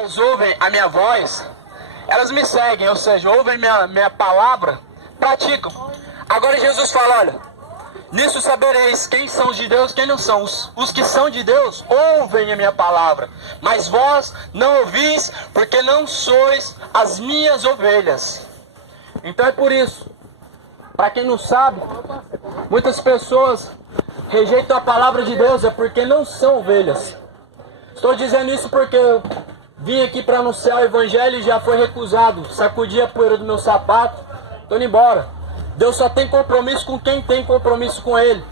elas ouvem a minha voz, elas me seguem, ou seja, ouvem minha palavra, praticam. Agora Jesus fala, olha, nisso sabereis quem são os de Deus e quem não são. Os que são de Deus ouvem a minha palavra, mas vós não ouvis, porque não sois as minhas ovelhas. Então é por isso, para quem não sabe, muitas pessoas rejeitam a palavra de Deus, é porque não são ovelhas. Estou dizendo isso porque eu vim aqui para anunciar o evangelho e já foi recusado. Sacudi a poeira do meu sapato, estou indo embora. Deus só tem compromisso com quem tem compromisso com Ele.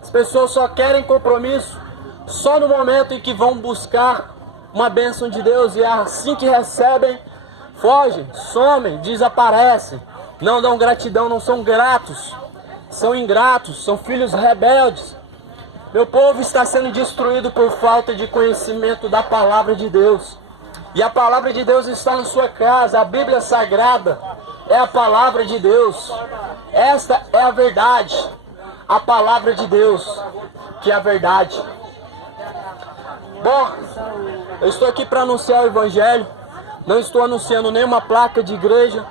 As pessoas só querem compromisso só no momento em que vão buscar uma bênção de Deus, e assim que recebem, fogem, somem, desaparecem. Não dão gratidão, não são gratos, são ingratos, são filhos rebeldes. Meu povo está sendo destruído por falta de conhecimento da palavra de Deus. E a palavra de Deus está na sua casa. A Bíblia Sagrada é a palavra de Deus. Esta é a verdade. A palavra de Deus, que é a verdade. Bom, eu estou aqui para anunciar o evangelho. Não estou anunciando nenhuma placa de igreja,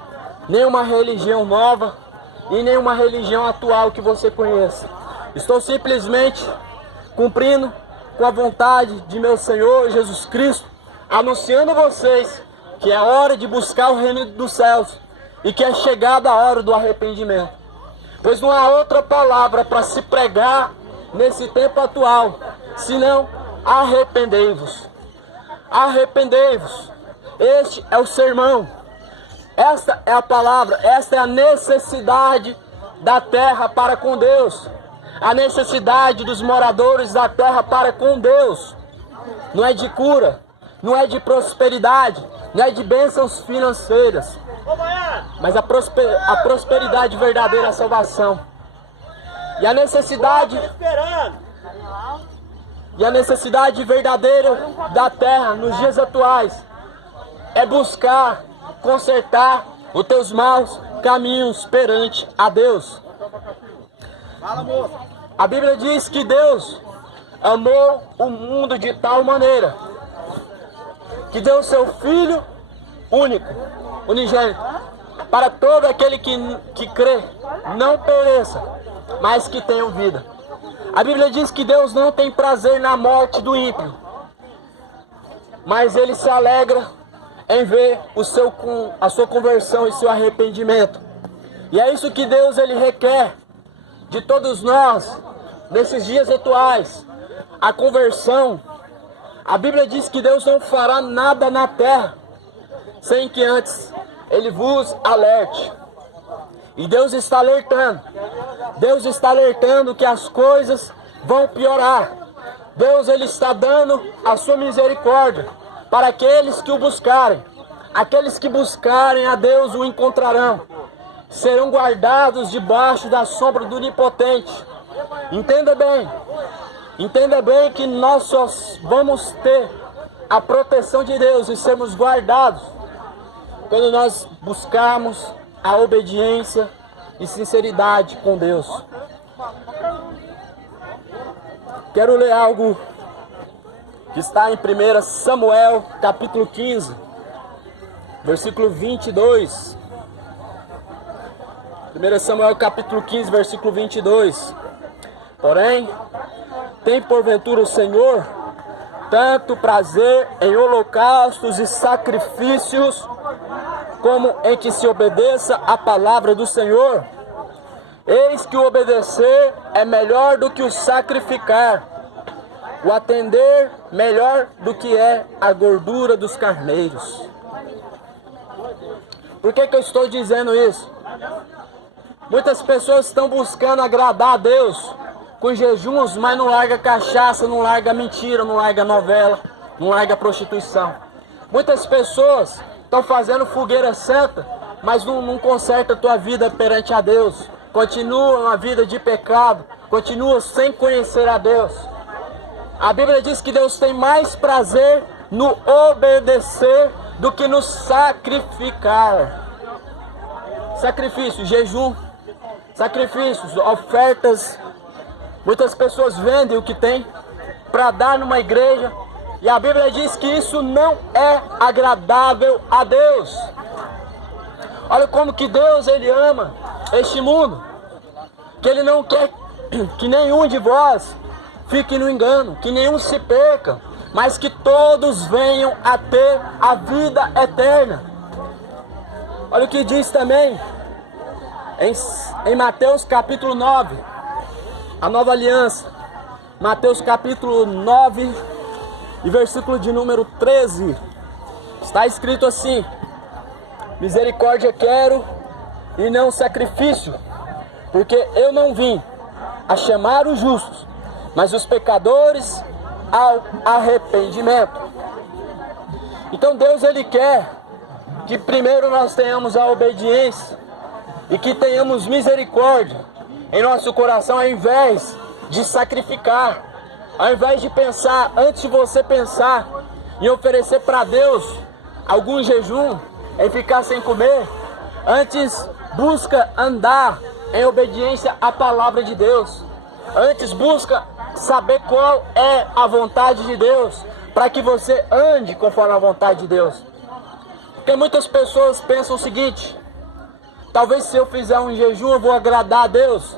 nenhuma religião nova e nenhuma religião atual que você conheça. Estou simplesmente cumprindo com a vontade de meu Senhor Jesus Cristo, anunciando a vocês que é hora de buscar o reino dos céus e que é chegada a hora do arrependimento. Pois não há outra palavra para se pregar nesse tempo atual, senão arrependei-vos. Arrependei-vos. Este é o sermão. Esta é a palavra, esta é a necessidade da terra para com Deus. A necessidade dos moradores da terra para com Deus. Não é de cura, não é de prosperidade, não é de bênçãos financeiras, mas a prosperidade verdadeira, a salvação. E a necessidade verdadeira da terra nos dias atuais é buscar consertar os teus maus caminhos perante a Deus. A Bíblia diz que Deus amou o mundo de tal maneira que deu seu Filho único, unigênito, para todo aquele que crê, não pereça, mas que tenha vida. A Bíblia diz que Deus não tem prazer na morte do ímpio, mas Ele se alegra em ver a sua conversão e seu arrependimento. E é isso que Deus Ele requer de todos nós, nesses dias atuais, a conversão. A Bíblia diz que Deus não fará nada na terra, sem que antes Ele vos alerte. E Deus está alertando. Deus está alertando que as coisas vão piorar. Deus Ele está dando a sua misericórdia para aqueles que o buscarem. Aqueles que buscarem a Deus o encontrarão. Serão guardados debaixo da sombra do Onipotente. Entenda bem que nós só vamos ter a proteção de Deus e sermos guardados quando nós buscarmos a obediência e sinceridade com Deus. Quero ler algo que está em 1 Samuel, capítulo 15, versículo 22. 1 Samuel capítulo 15, versículo 22. Porém, tem porventura o Senhor tanto prazer em holocaustos e sacrifícios, como em que se obedeça a palavra do Senhor? Eis que o obedecer é melhor do que o sacrificar, o atender melhor do que é a gordura dos carneiros. Por que eu estou dizendo isso? Muitas pessoas estão buscando agradar a Deus com jejuns, mas não larga cachaça, não larga mentira, não larga novela, não larga prostituição. Muitas pessoas estão fazendo fogueira santa, mas não conserta a tua vida perante a Deus. Continua uma vida de pecado, continua sem conhecer a Deus. A Bíblia diz que Deus tem mais prazer no obedecer do que no sacrificar. Sacrifício, jejum, sacrifícios, ofertas. Muitas pessoas vendem o que tem para dar numa igreja, E a Bíblia diz que isso não é agradável a Deus. Olha como que Deus, Ele ama este mundo. Que Ele não quer que nenhum de vós fique no engano, que nenhum se perca, mas que todos venham a ter a vida eterna. Olha o que diz também em Mateus capítulo 9, a nova aliança. Mateus capítulo 9 e versículo de número 13. Está escrito assim: misericórdia quero e não sacrifício, porque eu não vim a chamar os justos, mas os pecadores ao arrependimento. Então Deus, Ele quer que primeiro nós tenhamos a obediência e que tenhamos misericórdia em nosso coração, ao invés de sacrificar, ao invés de pensar, antes de você pensar em oferecer para Deus algum jejum, em ficar sem comer, antes busca andar em obediência à palavra de Deus. Antes busca saber qual é a vontade de Deus, para que você ande conforme a vontade de Deus. Porque muitas pessoas pensam o seguinte: talvez se eu fizer um jejum eu vou agradar a Deus.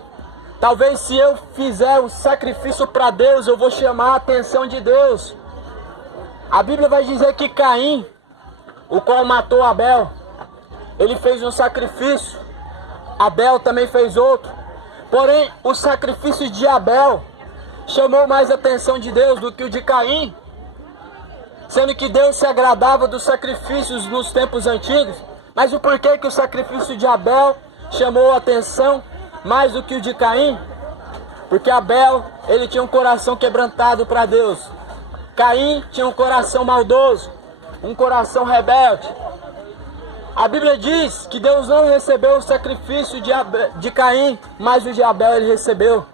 Talvez se eu fizer um sacrifício para Deus eu vou chamar a atenção de Deus. A Bíblia vai dizer que Caim, o qual matou Abel, ele fez um sacrifício. Abel também fez outro. Porém, o sacrifício de Abel chamou mais a atenção de Deus do que o de Caim. Sendo que Deus se agradava dos sacrifícios nos tempos antigos. Mas o porquê que o sacrifício de Abel chamou a atenção mais do que o de Caim? Porque Abel, ele tinha um coração quebrantado para Deus. Caim tinha um coração maldoso, um coração rebelde. A Bíblia diz que Deus não recebeu o sacrifício de Caim, mas o de Abel ele recebeu.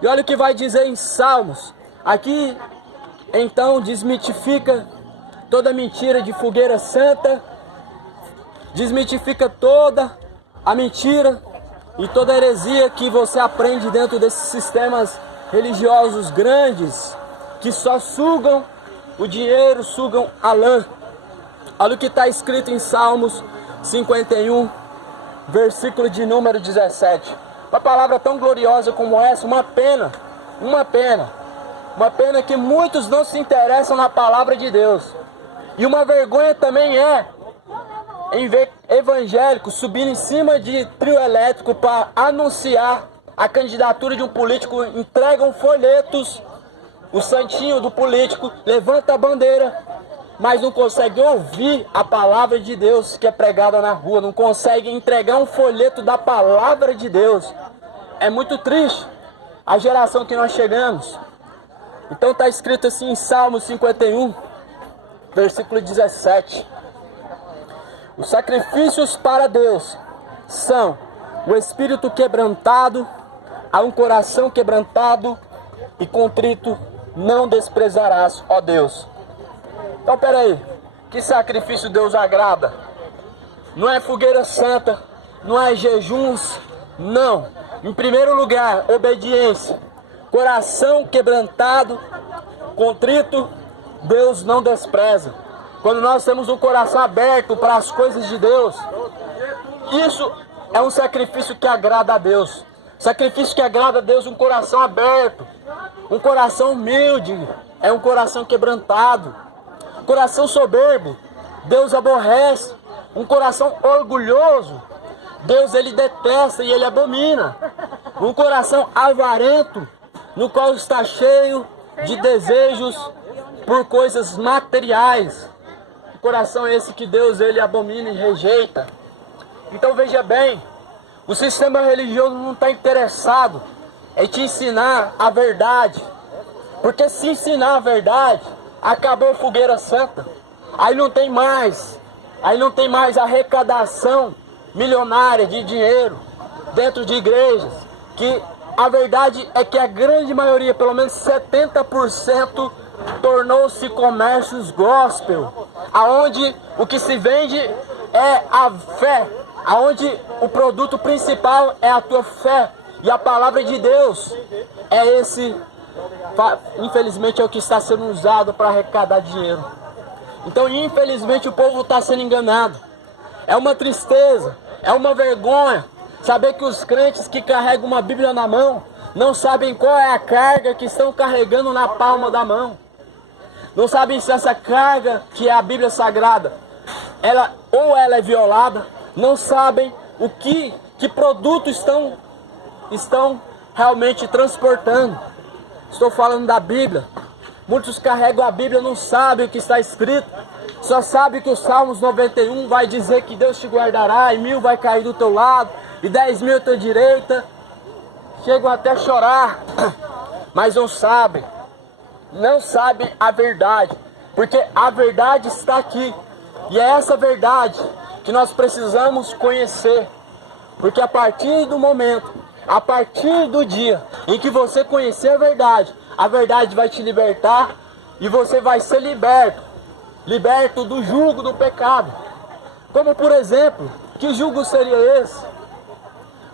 E olha o que vai dizer em Salmos. Aqui, então, desmitifica toda mentira de fogueira santa, desmitifica toda a mentira e toda a heresia que você aprende dentro desses sistemas religiosos grandes, que só sugam o dinheiro, sugam a lã. Olha o que está escrito em Salmos 51, versículo de número 17. Uma palavra tão gloriosa como essa, uma pena que muitos não se interessam na palavra de Deus. E uma vergonha também é em ver evangélicos subindo em cima de trio elétrico para anunciar a candidatura de um político, entregam folhetos, o santinho do político, levanta a bandeira, mas não consegue ouvir a palavra de Deus que é pregada na rua, não consegue entregar um folheto da palavra de Deus. É muito triste a geração que nós chegamos. Então está escrito assim em Salmo 51, versículo 17. Os sacrifícios para Deus são o espírito quebrantado, a um coração quebrantado e contrito não desprezarás, ó Deus. Então peraí, que sacrifício Deus agrada? Não é fogueira santa, não é jejuns, não. Em primeiro lugar, obediência. Coração quebrantado, contrito, Deus não despreza. Quando nós temos um coração aberto para as coisas de Deus, isso é um sacrifício que agrada a Deus. Sacrifício que agrada a Deus, um coração aberto, um coração humilde, é um coração quebrantado. Coração soberbo, Deus aborrece. Um coração orgulhoso, Deus ele detesta e ele abomina. Um coração avarento, no qual está cheio de desejos por coisas materiais. Um coração esse que Deus ele abomina e rejeita. Então veja bem, o sistema religioso não está interessado em te ensinar a verdade. Porque se ensinar a verdade, acabou a fogueira santa. Aí não tem mais arrecadação milionária de dinheiro dentro de igrejas. Que a verdade é que a grande maioria, pelo menos 70%, tornou-se comércios gospel, aonde o que se vende é a fé, aonde o produto principal é a tua fé, e a palavra de Deus é esse infelizmente é o que está sendo usado para arrecadar dinheiro. Então, infelizmente, o povo está sendo enganado. É uma tristeza, é uma vergonha saber que os crentes que carregam uma Bíblia na mão não sabem qual é a carga que estão carregando na palma da mão. Não sabem se essa carga, que é a Bíblia Sagrada, ela é violada. Não sabem o que produto estão realmente transportando. Estou falando da Bíblia. Muitos carregam a Bíblia, não sabem o que está escrito. Só sabem que o Salmos 91 vai dizer que Deus te guardará, e 1000 vai cair do teu lado, e 10.000 à tua direita. Chegam até a chorar, mas não sabem a verdade, porque a verdade está aqui. E é essa verdade que nós precisamos conhecer, porque a partir do momento, a partir do dia em que você conhecer a verdade vai te libertar, e você vai ser liberto do jugo do pecado. Como por exemplo, que jugo seria esse?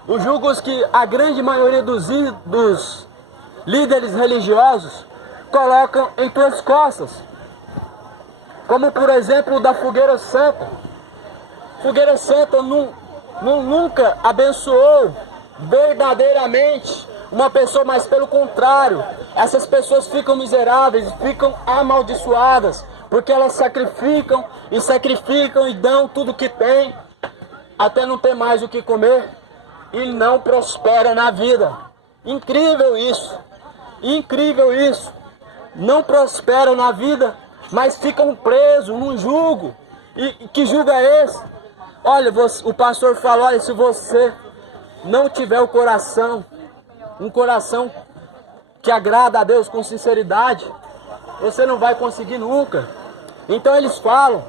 Os jugos que a grande maioria dos líderes religiosos colocam em tuas costas. Como por exemplo o da Fogueira Santa. Fogueira Santa nunca abençoou verdadeiramente uma pessoa, mas pelo contrário, essas pessoas ficam miseráveis, ficam amaldiçoadas, porque elas sacrificam e dão tudo que tem, até não ter mais o que comer, e não prospera na vida. Incrível isso, não prosperam na vida, mas ficam presos num jugo. E que jugo é esse? Olha, o pastor falou, olha, se você não tiver um coração que agrada a Deus com sinceridade, você não vai conseguir nunca. Então eles falam,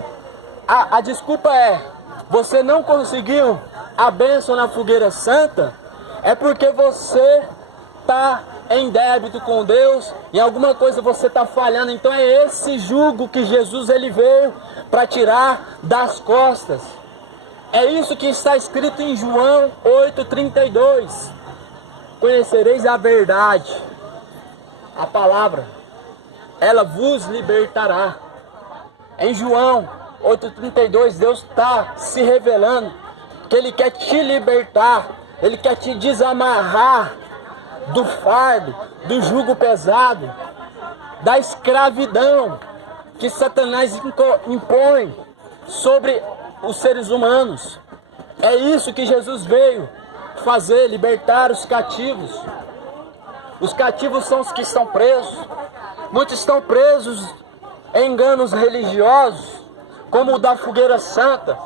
a desculpa é, você não conseguiu a bênção na Fogueira Santa, é porque você está em débito com Deus, em alguma coisa você está falhando. Então é esse jugo que Jesus ele veio para tirar das costas. É isso que está escrito em João 8,32. Conhecereis a verdade, a palavra, ela vos libertará. Em João 8,32, Deus está se revelando que Ele quer te libertar, Ele quer te desamarrar do fardo, do jugo pesado, da escravidão que Satanás impõe sobre os seres humanos. É isso que Jesus veio fazer, libertar os cativos. Os cativos são os que estão presos. Muitos estão presos em enganos religiosos, como o da Fogueira Santa,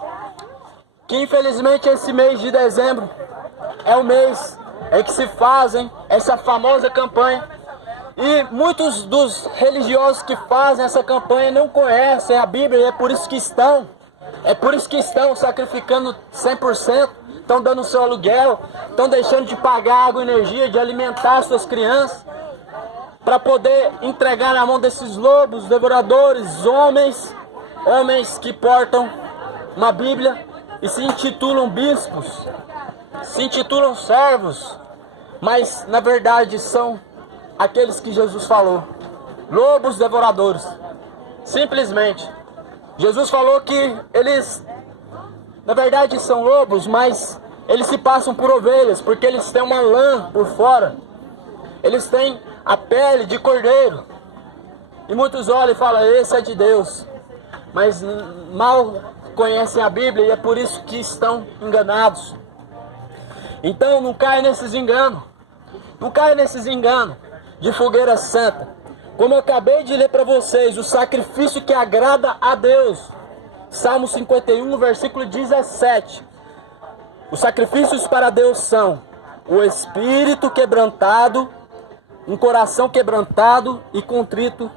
que infelizmente esse mês de dezembro é o mês em que se fazem essa famosa campanha. E muitos dos religiosos que fazem essa campanha não conhecem a Bíblia, e é por isso que estão sacrificando 100%, estão dando seu aluguel, estão deixando de pagar água e energia, de alimentar suas crianças, para poder entregar na mão desses lobos, devoradores, homens que portam uma Bíblia e se intitulam bispos, se intitulam servos, mas na verdade são aqueles que Jesus falou, lobos devoradores. Simplesmente, Jesus falou que eles, na verdade, são lobos, mas eles se passam por ovelhas, porque eles têm uma lã por fora, eles têm a pele de cordeiro. E muitos olham e falam, esse é de Deus, mas mal conhecem a Bíblia, e é por isso que estão enganados. Então não caia nesses enganos, de Fogueira Santa. Como eu acabei de ler para vocês, o sacrifício que agrada a Deus, Salmo 51, versículo 17. Os sacrifícios para Deus são o espírito quebrantado, um coração quebrantado e contrito,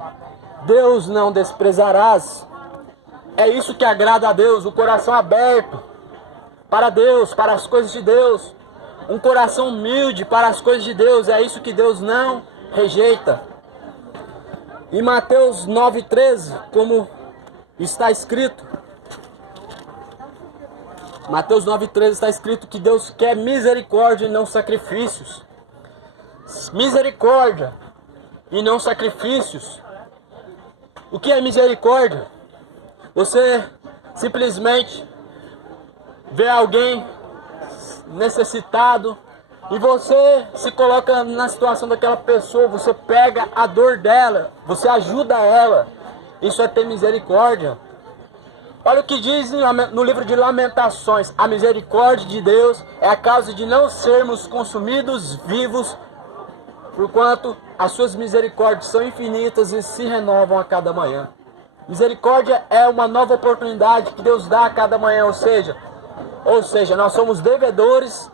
Deus não desprezarás. É isso que agrada a Deus, o coração aberto para Deus, para as coisas de Deus. Um coração humilde para as coisas de Deus, é isso que Deus não rejeita. Em Mateus 9,13, como está escrito, Mateus 9,13 está escrito que Deus quer misericórdia e não sacrifícios. Misericórdia e não sacrifícios. O que é misericórdia? Você simplesmente vê alguém necessitado e você se coloca na situação daquela pessoa, você pega a dor dela, você ajuda ela. Isso é ter misericórdia. Olha o que diz no livro de Lamentações: a misericórdia de Deus é a causa de não sermos consumidos vivos, porquanto as suas misericórdias são infinitas e se renovam a cada manhã. Misericórdia é uma nova oportunidade que Deus dá a cada manhã, ou seja, nós somos devedores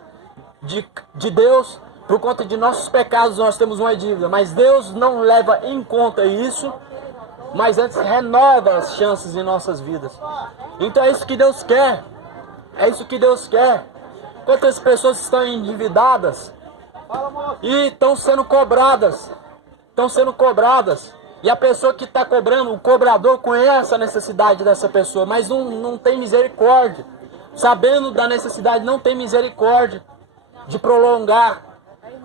de Deus. Por conta de nossos pecados nós temos uma dívida, mas Deus não leva em conta isso, mas antes renova as chances em nossas vidas. Então é isso que Deus quer. É isso que Deus quer. Quantas pessoas estão endividadas e estão sendo cobradas? E a pessoa que está cobrando, o cobrador conhece a necessidade dessa pessoa, mas não tem misericórdia. Sabendo da necessidade, não tem misericórdia de prolongar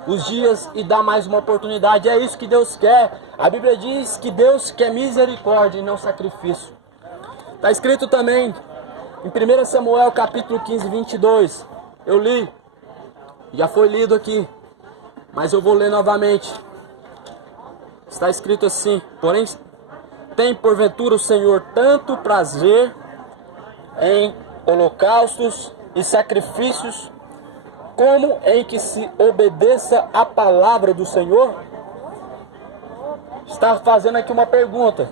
os dias e dar mais uma oportunidade. É isso que Deus quer. A Bíblia diz que Deus quer misericórdia e não sacrifício. Está escrito também em 1 Samuel capítulo 15, 22. Eu li, já foi lido aqui, mas eu vou ler novamente. Está escrito assim: porém, tem porventura o Senhor tanto prazer em holocaustos e sacrifícios, como em que se obedeça a palavra do Senhor? Está fazendo aqui uma pergunta.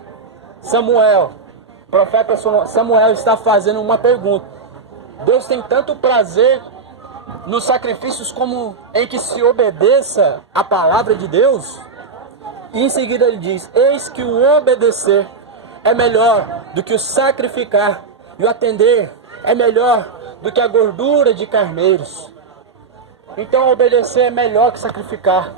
O profeta Samuel está fazendo uma pergunta. Deus tem tanto prazer nos sacrifícios como em que se obedeça a palavra de Deus? E em seguida ele diz: eis que o obedecer é melhor do que o sacrificar, e o atender é melhor do que a gordura de carneiros. Então obedecer é melhor que sacrificar.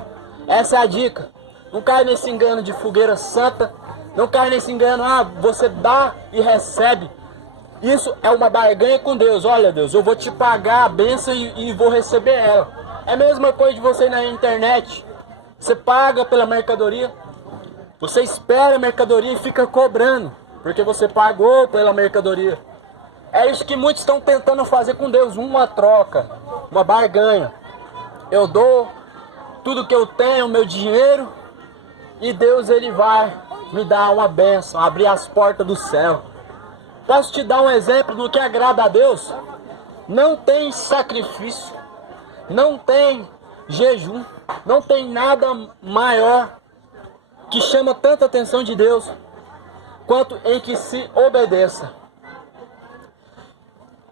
Essa é a dica. Não cai nesse engano de fogueira santa. Não cai nesse engano, você dá e recebe. Isso é uma barganha com Deus. Olha, Deus, eu vou te pagar a bênção e vou receber ela. É a mesma coisa de você ir na internet. Você paga pela mercadoria, você espera a mercadoria e fica cobrando, porque você pagou pela mercadoria. É isso que muitos estão tentando fazer com Deus, uma troca, uma barganha. Eu dou tudo que eu tenho, meu dinheiro, e Deus ele vai me dar uma bênção, abrir as portas do céu. Posso te dar um exemplo do que agrada a Deus? Não tem sacrifício, não tem jejum, não tem nada maior que chama tanta atenção de Deus quanto em que se obedeça.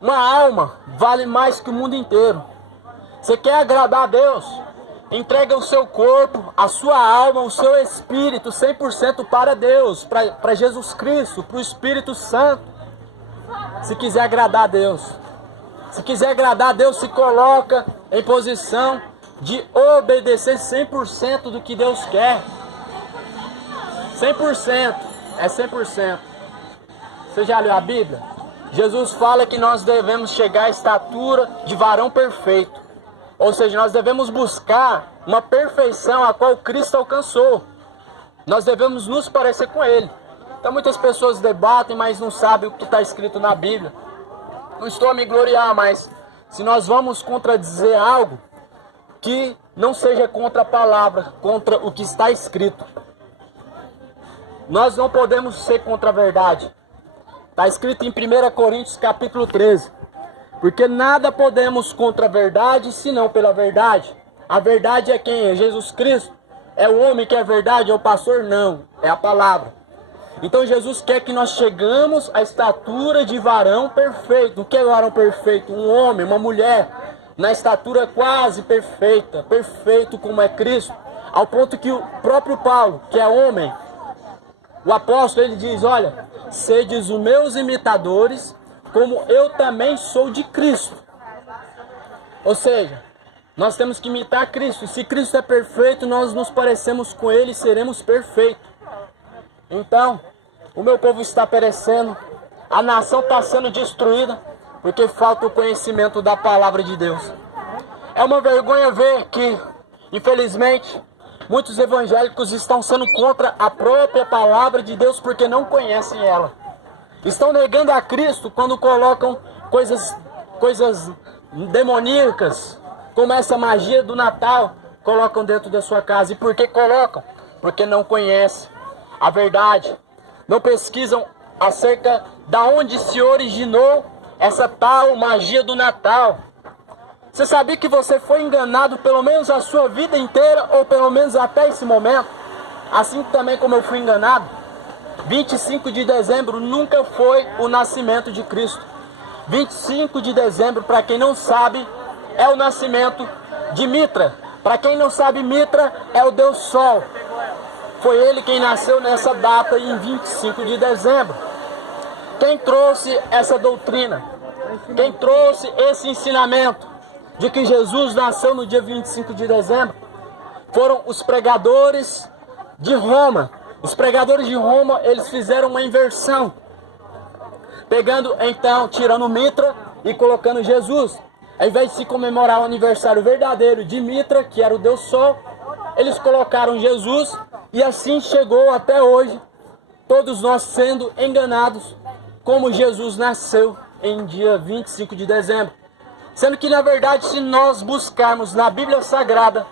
Uma alma vale mais que o mundo inteiro. Você quer agradar a Deus? Entrega o seu corpo, a sua alma, o seu espírito 100% para Deus, para Jesus Cristo, para o Espírito Santo. Se quiser agradar a Deus. Se quiser agradar a Deus, se coloca em posição de obedecer 100% do que Deus quer. 100%. É 100%. Você já leu a Bíblia? Jesus fala que nós devemos chegar à estatura de varão perfeito. Ou seja, nós devemos buscar uma perfeição a qual Cristo alcançou. Nós devemos nos parecer com Ele. Então muitas pessoas debatem, mas não sabem o que está escrito na Bíblia. Não estou a me gloriar, mas se nós vamos contradizer algo, que não seja contra a palavra, contra o que está escrito. Nós não podemos ser contra a verdade. Está escrito em 1 Coríntios capítulo 13. Porque nada podemos contra a verdade, senão pela verdade. A verdade é quem? É Jesus Cristo. É o homem que é verdade? É o pastor? Não. É a palavra. Então Jesus quer que nós chegamos à estatura de varão perfeito. O que é varão perfeito? Um homem, uma mulher, na estatura quase perfeita. Perfeito como é Cristo. Ao ponto que o próprio Paulo, que é homem, o apóstolo, ele diz: olha, sedes os meus imitadores, como eu também sou de Cristo. Ou seja, nós temos que imitar Cristo. E se Cristo é perfeito, nós nos parecemos com Ele e seremos perfeitos. Então, o meu povo está perecendo, a nação está sendo destruída, porque falta o conhecimento da palavra de Deus. É uma vergonha ver que, infelizmente, muitos evangélicos estão sendo contra a própria palavra de Deus porque não conhecem ela. Estão negando a Cristo quando colocam coisas demoníacas, como essa magia do Natal, colocam dentro da sua casa. E por que colocam? Porque não conhecem a verdade. Não pesquisam acerca da onde se originou essa tal magia do Natal. Você sabia que você foi enganado pelo menos a sua vida inteira, ou pelo menos até esse momento? Assim também como eu fui enganado. 25 de dezembro nunca foi o nascimento de Cristo. 25 de dezembro, para quem não sabe, é o nascimento de Mitra. Para quem não sabe, Mitra é o Deus Sol. Foi ele quem nasceu nessa data, em 25 de dezembro. Quem trouxe essa doutrina? Quem trouxe esse ensinamento de que Jesus nasceu no dia 25 de dezembro? Foram os pregadores de Roma. Os pregadores de Roma, eles fizeram uma inversão. Pegando, então, tirando Mitra e colocando Jesus. Ao invés de se comemorar o aniversário verdadeiro de Mitra, que era o Deus Sol, eles colocaram Jesus, e assim chegou até hoje, todos nós sendo enganados, como Jesus nasceu em dia 25 de dezembro. Sendo que, na verdade, se nós buscarmos na Bíblia Sagrada,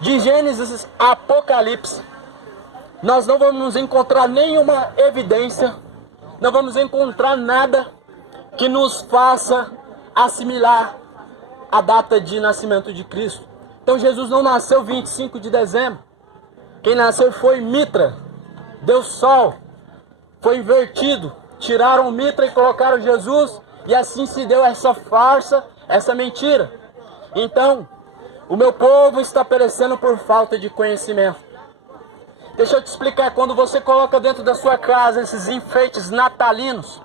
de Gênesis a Apocalipse, nós não vamos encontrar nenhuma evidência, não vamos encontrar nada que nos faça assimilar a data de nascimento de Cristo. Então Jesus não nasceu 25 de dezembro. Quem nasceu foi Mitra, Deus Sol. Foi invertido. Tiraram Mitra e colocaram Jesus. E assim se deu essa farsa, essa mentira. Então, o meu povo está perecendo por falta de conhecimento. Deixa eu te explicar, quando você coloca dentro da sua casa esses enfeites natalinos,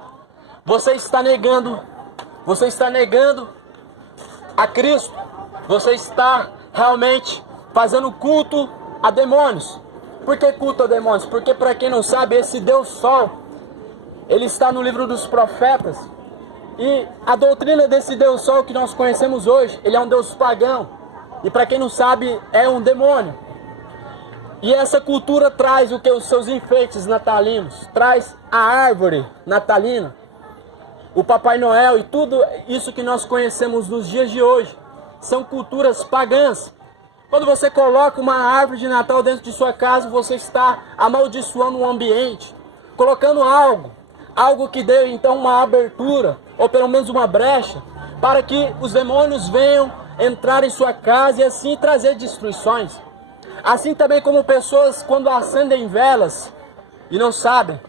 você está negando a Cristo. Você está realmente fazendo culto a demônios. Por que culto a demônios? Porque, para quem não sabe, esse Deus Sol, ele está no livro dos profetas. E a doutrina desse Deus Sol que nós conhecemos hoje, ele é um Deus pagão. E, para quem não sabe, é um demônio. E essa cultura traz o que? Os seus enfeites natalinos. Traz a árvore natalina, o Papai Noel e tudo isso que nós conhecemos nos dias de hoje. São culturas pagãs. Quando você coloca uma árvore de Natal dentro de sua casa, você está amaldiçoando o ambiente. Colocando algo que dê então uma abertura, ou pelo menos uma brecha, para que os demônios venham entrar em sua casa e assim trazer destruições. Assim também como pessoas quando acendem velas e não sabem.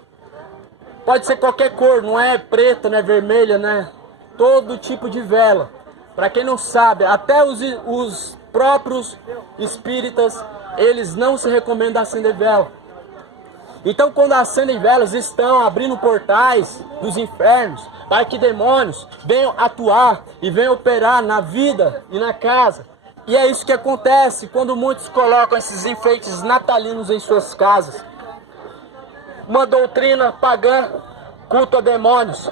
Pode ser qualquer cor, não é preta, não é vermelha, né? Todo tipo de vela. Para quem não sabe, até os próprios espíritas, eles não se recomendam acender vela. Então quando acendem velas, estão abrindo portais dos infernos, para que demônios venham atuar e venham operar na vida e na casa. E é isso que acontece quando muitos colocam esses enfeites natalinos em suas casas. Uma doutrina pagã, culto a demônios.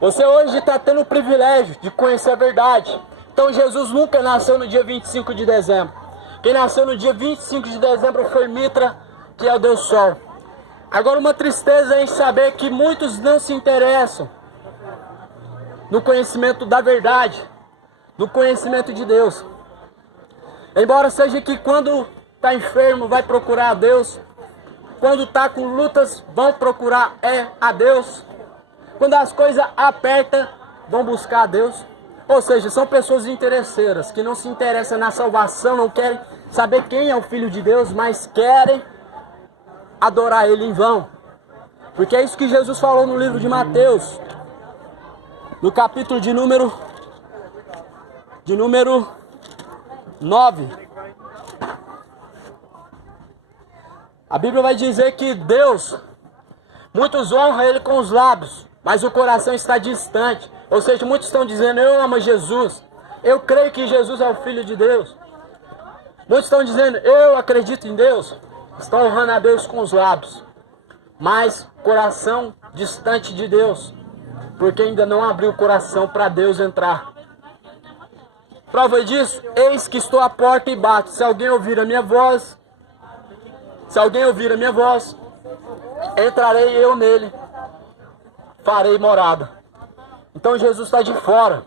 Você hoje está tendo o privilégio de conhecer a verdade. Então Jesus nunca nasceu no dia 25 de dezembro. Quem nasceu no dia 25 de dezembro foi Mitra, que é o Deus Sol. Agora, uma tristeza em saber que muitos não se interessam no conhecimento da verdade, no conhecimento de Deus. Embora seja que quando está enfermo vai procurar a Deus, quando está com lutas vão procurar a Deus, quando as coisas apertam vão buscar a Deus. Ou seja, são pessoas interesseiras, que não se interessam na salvação, não querem saber quem é o Filho de Deus, mas querem adorar Ele em vão. Porque é isso que Jesus falou no livro de Mateus, no capítulo de número 9. A Bíblia vai dizer que Deus, muitos honram Ele com os lábios, mas o coração está distante. Ou seja, muitos estão dizendo, eu amo Jesus, eu creio que Jesus é o Filho de Deus. Muitos estão dizendo, eu acredito em Deus. Estão honrando a Deus com os lábios, mas coração distante de Deus, porque ainda não abriu o coração para Deus entrar. Prova disso, eis que estou à porta e bato. Se alguém ouvir a minha voz, entrarei eu nele, farei morada. Então Jesus está de fora.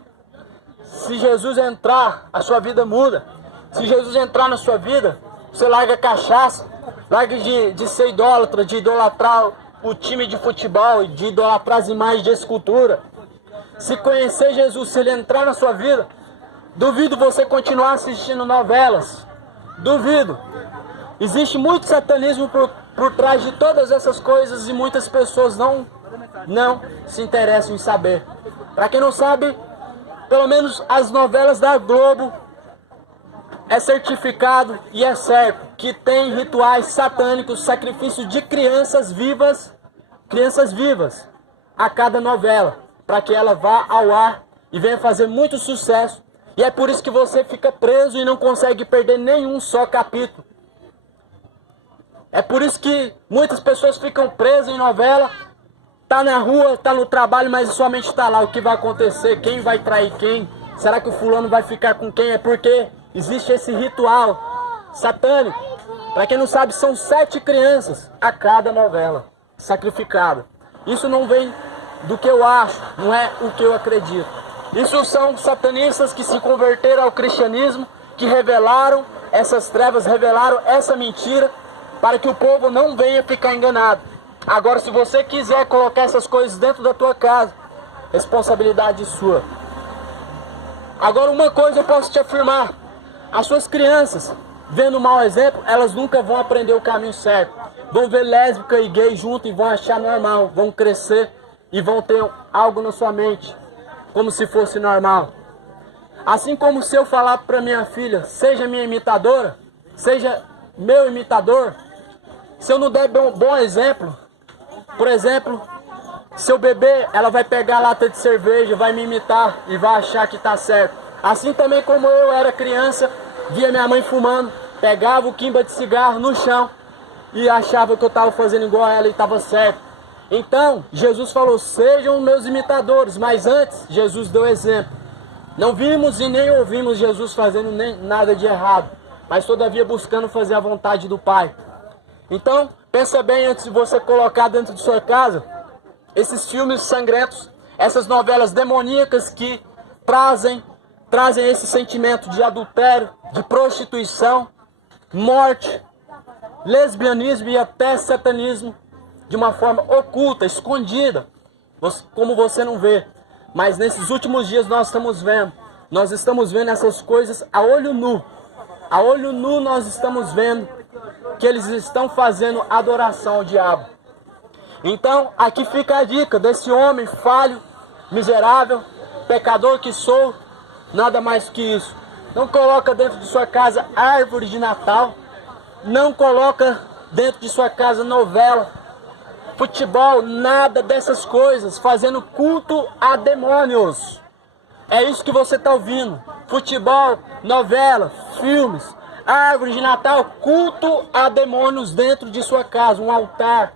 Se Jesus entrar, a sua vida muda. Se Jesus entrar na sua vida, você larga a cachaça, larga de ser idólatra, de idolatrar o time de futebol, de idolatrar as imagens de escultura. Se conhecer Jesus, se ele entrar na sua vida, duvido você continuar assistindo novelas. Duvido. Existe muito satanismo por trás de todas essas coisas e muitas pessoas não se interessam em saber. Para quem não sabe, pelo menos as novelas da Globo é certificado e é certo que tem rituais satânicos, sacrifício de crianças vivas a cada novela, para que ela vá ao ar e venha fazer muito sucesso. E é por isso que você fica preso e não consegue perder nenhum só capítulo. É por isso que muitas pessoas ficam presas em novela, tá na rua, tá no trabalho, mas sua mente está lá. O que vai acontecer? Quem vai trair quem? Será que o fulano vai ficar com quem? É porque existe esse ritual satânico. Para quem não sabe, são 7 crianças a cada novela sacrificada. Isso não vem do que eu acho, não é o que eu acredito. Isso são satanistas que se converteram ao cristianismo, que revelaram essas trevas, revelaram essa mentira, para que o povo não venha ficar enganado. Agora, se você quiser colocar essas coisas dentro da tua casa, responsabilidade sua. Agora, uma coisa eu posso te afirmar: as suas crianças, vendo um mau exemplo, elas nunca vão aprender o caminho certo. Vão ver lésbica e gay junto e vão achar normal. Vão crescer e vão ter algo na sua mente, como se fosse normal. Assim como se eu falar para minha filha, seja minha imitadora, seja meu imitador, se eu não der bom exemplo, por exemplo, se eu beber, ela vai pegar a lata de cerveja, vai me imitar e vai achar que está certo. Assim também como eu era criança, via minha mãe fumando, pegava o quimba de cigarro no chão e achava que eu estava fazendo igual a ela e estava certo. Então, Jesus falou, sejam meus imitadores, mas antes, Jesus deu exemplo. Não vimos e nem ouvimos Jesus fazendo nada de errado, mas todavia buscando fazer a vontade do Pai. Então, pensa bem antes de você colocar dentro de sua casa esses filmes sangrentos, essas novelas demoníacas que trazem esse sentimento de adultério, de prostituição, morte, lesbianismo e até satanismo, de uma forma oculta, escondida, como você não vê. Mas nesses últimos dias nós estamos vendo essas coisas a olho nu. A olho nu nós estamos vendo que eles estão fazendo adoração ao diabo. Então, aqui fica a dica desse homem falho, miserável, pecador que sou, nada mais que isso. Não coloca dentro de sua casa árvore de Natal, não coloca dentro de sua casa novela, futebol, nada dessas coisas, fazendo culto a demônios. É isso que você está ouvindo. Futebol, novela, filmes, árvore de Natal, culto a demônios dentro de sua casa, um altar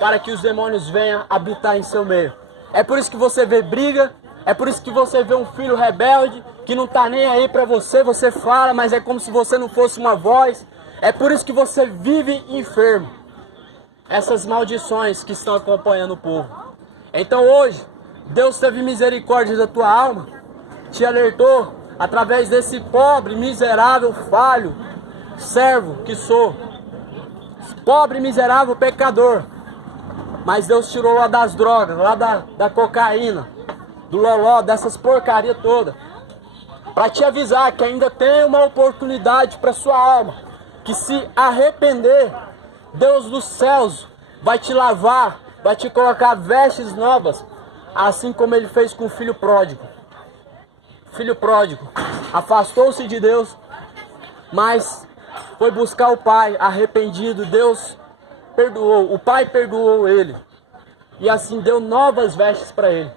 para que os demônios venham habitar em seu meio. É por isso que você vê briga, é por isso que você vê um filho rebelde que não está nem aí para você, você fala, mas é como se você não fosse uma voz. É por isso que você vive enfermo. Essas maldições que estão acompanhando o povo. Então hoje, Deus teve misericórdia da tua alma, te alertou através desse pobre, miserável, falho, servo que sou. Pobre, miserável, pecador. Mas Deus tirou lá das drogas, lá da cocaína, do loló, dessas porcarias todas. Para te avisar que ainda tem uma oportunidade para sua alma. Que se arrepender, Deus dos céus vai te lavar, vai te colocar vestes novas. Assim como ele fez com o filho pródigo. Filho pródigo afastou-se de Deus, mas foi buscar o pai arrependido. Deus perdoou, o pai perdoou ele, e assim deu novas vestes para ele.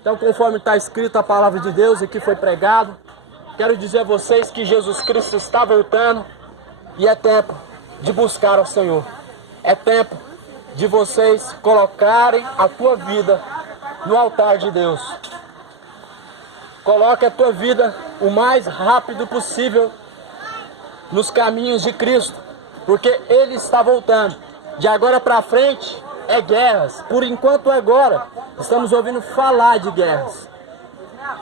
Então, conforme está escrito a palavra de Deus, aqui foi pregado, quero dizer a vocês que Jesus Cristo está voltando, e é tempo de buscar ao Senhor. É tempo de vocês colocarem a tua vida no altar de Deus. Coloque a tua vida o mais rápido possível nos caminhos de Cristo, porque Ele está voltando. De agora para frente é guerras. Por enquanto agora estamos ouvindo falar de guerras.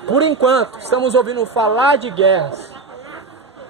Por enquanto estamos ouvindo falar de guerras.